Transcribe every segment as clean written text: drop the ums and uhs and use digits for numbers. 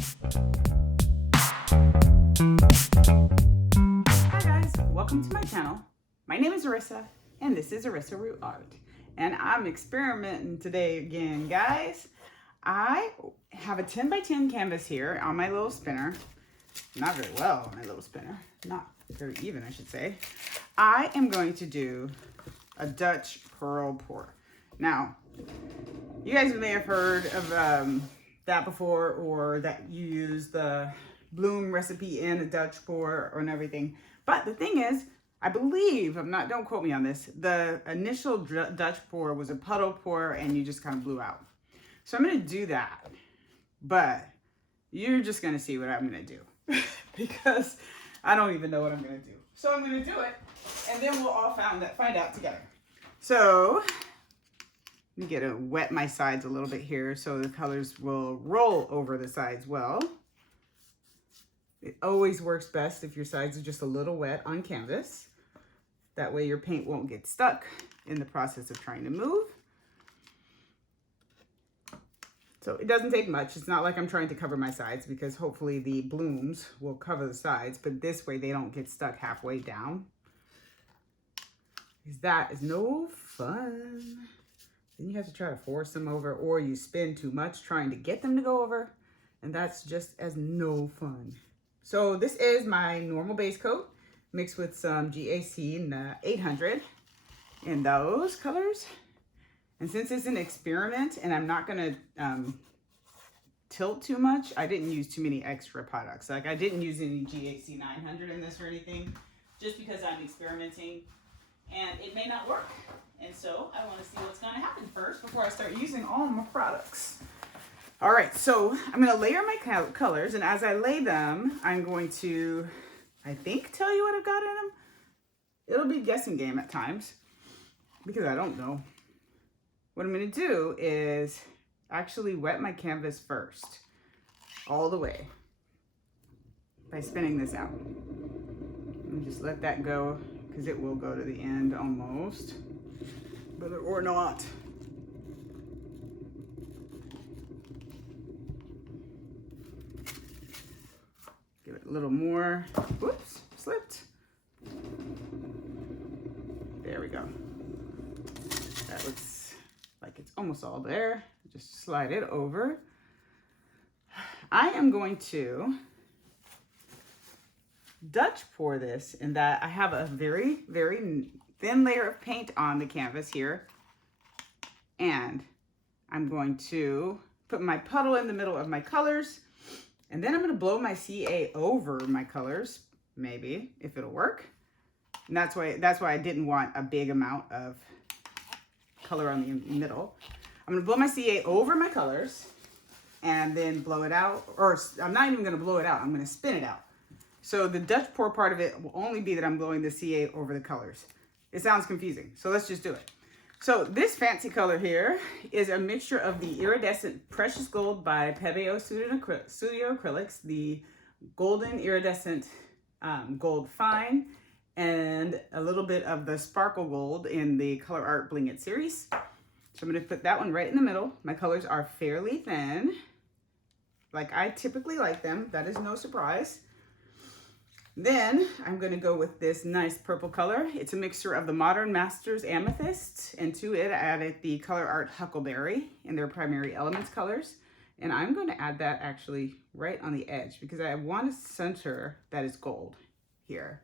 Hi guys, welcome to my channel. My name is Arissa and this is Arissa Root Art. And I'm experimenting today again, guys. I have a 10 by 10 canvas here on my little spinner. Not very well on my little spinner. Not very even, I should say. I am going to do a Dutch pearl pour. Now, you guys may have heard of that before, or that you use the bloom recipe in a Dutch pour and everything. But the thing is, I believe, don't quote me on this, the initial Dutch pour was a puddle pour and you just kind of blew out. So I'm going to do that, but you're just going to see what I'm going to do because I don't even know what I'm going to do. So I'm going to do it and then we'll all find out together. So I'm going to wet my sides a little bit here so the colors will roll over the sides well. It always works best if your sides are just a little wet on canvas. That way your paint won't get stuck in the process of trying to move. So it doesn't take much. It's not like I'm trying to cover my sides because hopefully the blooms will cover the sides, but this way they don't get stuck halfway down. Because that is no fun. Then you have to try to force them over, or you spin too much trying to get them to go over, and that's just as no fun. So this is my normal base coat mixed with some GAC in the 800 in those colors. And since it's an experiment and I'm not gonna tilt too much, I didn't use too many extra products. Like I didn't use any GAC 900 in this or anything, just because I'm experimenting and it may not work. And so I wanna see what's gonna happen first before I start using all my products. All right, so I'm gonna layer my colors, and as I lay them, I'm going to, I think, tell you what I've got in them. It'll be a guessing game at times because I don't know. What I'm gonna do is actually wet my canvas first, all the way, by spinning this out. And just let that go, because it will go to the end almost, but or not. Give it a little more. Whoops, slipped. There we go. That looks like it's almost all there. Just slide it over. I am going to Dutch pour this in that I have a very, very thin layer of paint on the canvas here. And I'm going to put my puddle in the middle of my colors. And then I'm going to blow my CA over my colors, maybe, if it'll work. And that's why I didn't want a big amount of color on the middle. I'm going to blow my CA over my colors and then blow it out. Or I'm not even going to blow it out. I'm going to spin it out. So the Dutch pour part of it will only be that I'm blowing the CA over the colors. It sounds confusing, so let's just do it. So this fancy color here is a mixture of the Iridescent Precious Gold by Pēbēo Studio Acrylics, the Golden Iridescent Gold Fine, and a little bit of the Sparkle Gold in the ColourArte Bling It series. So I'm going to put that one right in the middle. My colors are fairly thin, like I typically like them. That is no surprise. Then I'm going to go with this nice purple color. It's a mixture of the Modern Masters Amethyst, and to it I added the ColourArte Huckleberry in their primary elements colors. And I'm going to add that actually right on the edge because I want a center that is gold here.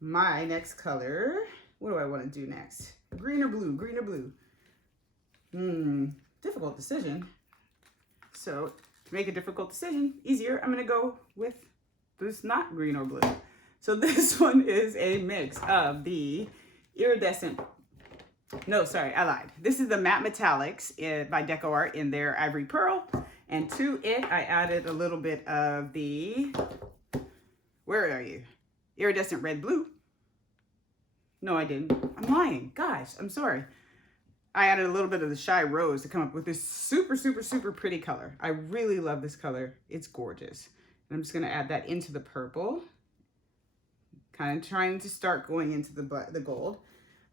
My next color, what do I want to do next? Green or blue? Green or blue? Difficult decision. So to make a difficult decision easier, I'm going to go with this not green or blue. So this one is a mix of the Iridescent, no, sorry, I lied. This is the Matte Metallics by DecoArt in their Ivory Pearl. And to it, I added a little bit of the, where are you? Iridescent Red Blue. No, I didn't. I'm lying. Gosh, I'm sorry. I added a little bit of the Shy Rose to come up with this super, super, super pretty color. I really love this color. It's gorgeous. And I'm just going to add that into the purple. Kind of trying to start going into the gold.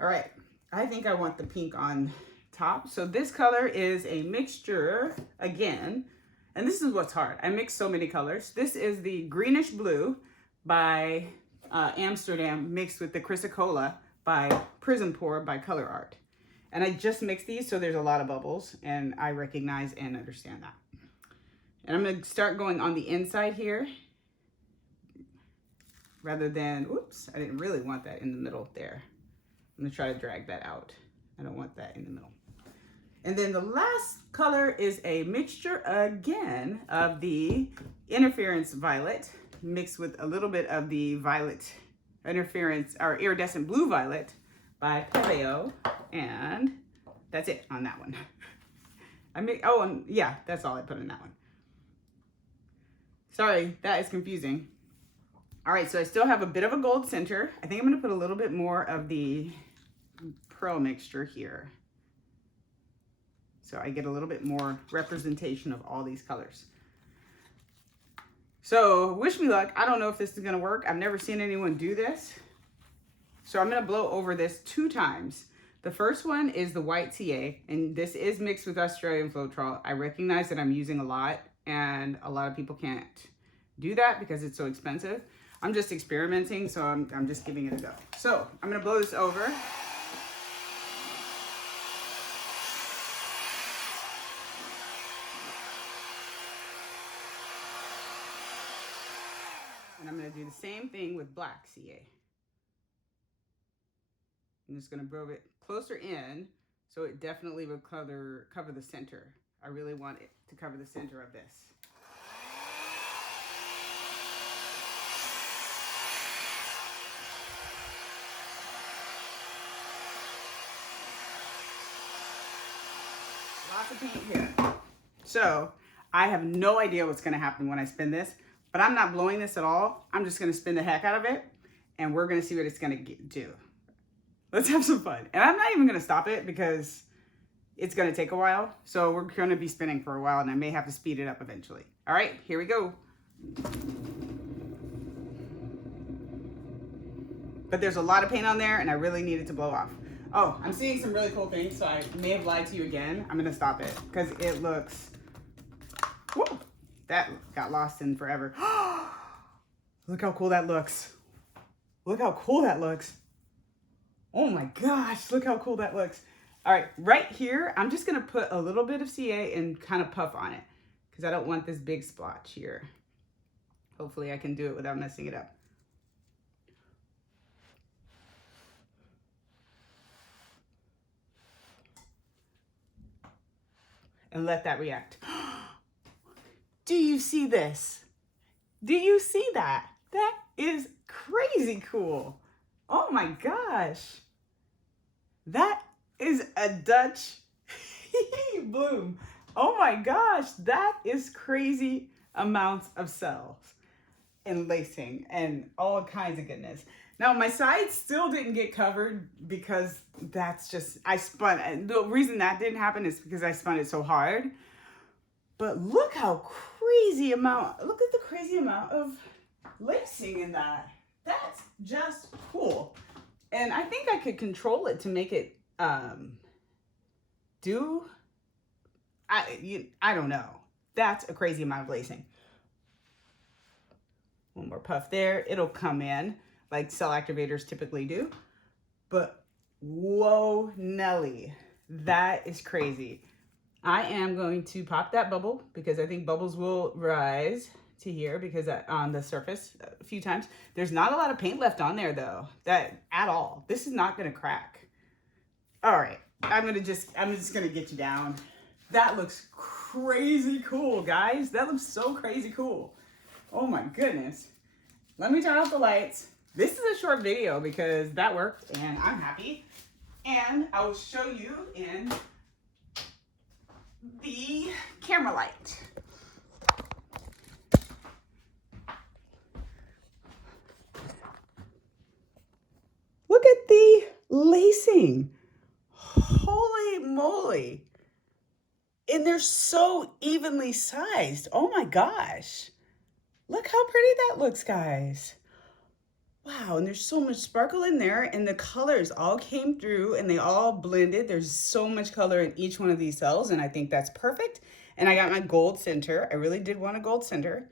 All right. I think I want the pink on top. So this color is a mixture, again, And this is what's hard. I mix so many colors. This is the Greenish Blue by Amsterdam mixed with the Chrysocolla by Prism Pour by ColourArte. And I just mixed these, so there's a lot of bubbles, and I recognize and understand that. And I'm gonna start going on the inside here, rather than, oops, I didn't really want that in the middle there. I'm gonna try to drag that out. I don't want that in the middle. And then the last color is a mixture again of the Interference Violet mixed with a little bit of the Violet Interference, or Iridescent Blue Violet by Pēbēo. And that's it on that one. Oh, and yeah, that's all I put in that one. Sorry, that is confusing. All right, so I still have a bit of a gold center. I think I'm gonna put a little bit more of the pearl mixture here, so I get a little bit more representation of all these colors. So wish me luck. I don't know if this is gonna work. I've never seen anyone do this. So I'm gonna blow over this 2 times. The first one is the white CA, and this is mixed with Australian Floetrol. I recognize that I'm using a lot, and a lot of people can't do that because it's so expensive. I'm just experimenting, so I'm just giving it a go. So I'm gonna blow this over. And I'm gonna do the same thing with black CA. I'm just gonna blow it closer in, so it definitely will cover the center. I really want it to cover the center of this. Lots of paint here. So I have no idea what's gonna happen when I spin this, but I'm not blowing this at all. I'm just gonna spin the heck out of it, and we're gonna see what it's gonna do. Let's have some fun. And I'm not even gonna stop it because it's gonna take a while. So we're gonna be spinning for a while, and I may have to speed it up eventually. All right, here we go. But there's a lot of paint on there, and I really need it to blow off. Oh, I'm seeing some really cool things, so I may have lied to you again. I'm gonna stop it because it looks, whoa, that got lost in forever. Look how cool that looks. Look how cool that looks. Oh my gosh, look how cool that looks. All right, right here, I'm just gonna put a little bit of CA and kind of puff on it because I don't want this big splotch here. Hopefully I can do it without messing it up. And let that react. Do you see this? Do you see that? That is crazy cool. Oh my gosh. That is a Dutch bloom. Oh my gosh, that is crazy amounts of cells and lacing and all kinds of goodness. Now my sides still didn't get covered because that's just, I spun, and the reason that didn't happen is because I spun it so hard. But look how crazy amount, look at the crazy amount of lacing in that. That's just cool. And I think I could control it to make it do, I don't know. That's a crazy amount of lacing. One more puff there. It'll come in like cell activators typically do. But whoa, Nelly, that is crazy. I am going to pop that bubble because I think bubbles will rise to here because on the surface a few times. There's not a lot of paint left on there though, that at all. This is not gonna crack. All right, I'm just gonna get you down. That looks crazy cool, guys. That looks so crazy cool. Oh my goodness. Let me turn off the lights. This is a short video because that worked and I'm happy. And I will show you in the camera light. Look at the lacing. Holy moly. And they're so evenly sized. Oh my gosh. Look how pretty that looks, guys. Wow, and there's so much sparkle in there, and the colors all came through and they all blended. There's so much color in each one of these cells, and I think that's perfect. And I got my gold center. I really did want a gold center.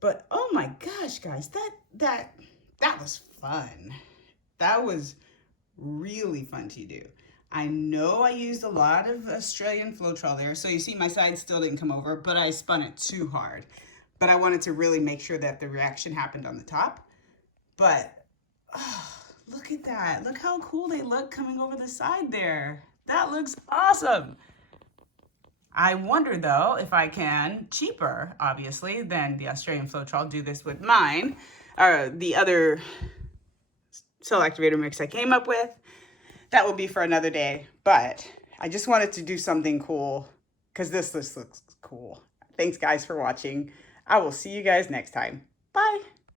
But oh my gosh, guys, that was fun. That was really fun to do. I know I used a lot of Australian Floetrol there, so you see my side still didn't come over, but I spun it too hard. But I wanted to really make sure that the reaction happened on the top. But oh, look at that. Look how cool they look coming over the side there. That looks awesome. I wonder though if I can, cheaper obviously than the Australian Floetrol, do this with mine, or the other cell activator mix I came up with. That will be for another day, but I just wanted to do something cool because this looks cool. Thanks guys for watching. I will see you guys next time. Bye.